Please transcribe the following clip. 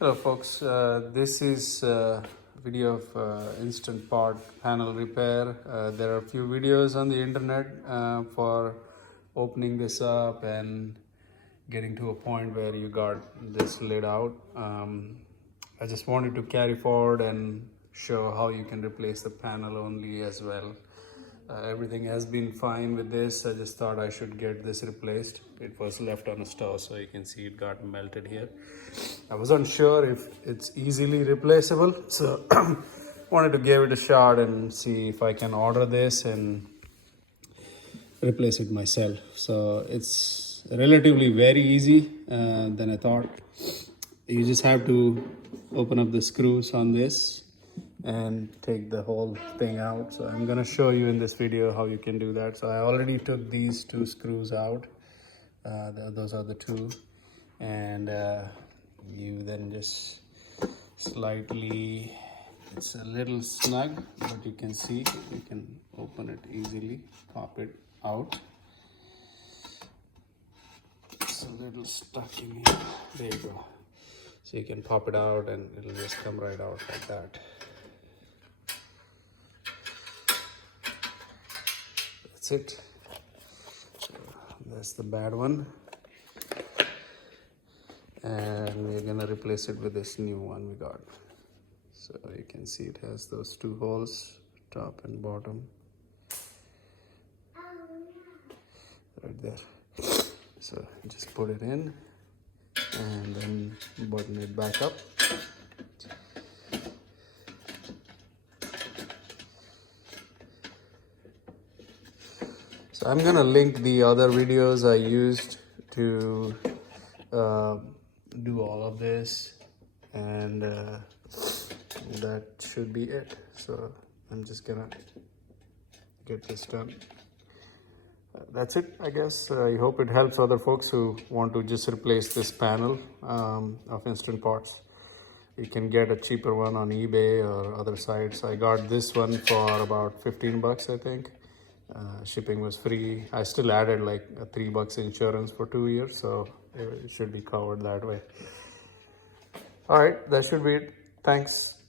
Hello folks, this is a video of instant pot panel repair. There are a few videos on the internet for opening this up and getting to a point where you got this lid out. I just wanted to carry forward and show how you can replace the panel only as well. Everything has been fine with this. I just thought I should get this replaced. It was left on a stove, so you can see it got melted here. I wasn't sure if it's easily replaceable, so wanted to give it a shot and see if I can order this and replace it myself. So it's relatively very easy than I thought. You just have to open up the screws on this and take the whole thing out. So I'm gonna show you in this video how you can do that. So I already took these two screws out. Those are the two, and you then just slightly, it's a little snug, but you can see you can open it easily, pop it out. It's a little stuck in here. There you go. So you can pop it out and it'll just come right out like that. That's it. So that's the bad one. And we're gonna replace it with this new one we got. So you can see it has those two holes, top and bottom. Right there. So just put it in and then button it back up. So I'm gonna link the other videos I used to do all of this, and that should be it. So I'm just gonna get this done. That's it, I guess. I hope it helps other folks who want to just replace this panel of Instant Pots. You can get a cheaper one on eBay or other sites. I got this one for about 15 bucks, I think. Shipping was free. I still added like a $3 insurance for 2 years, so it should be covered that way. All right, that should be it. Thanks.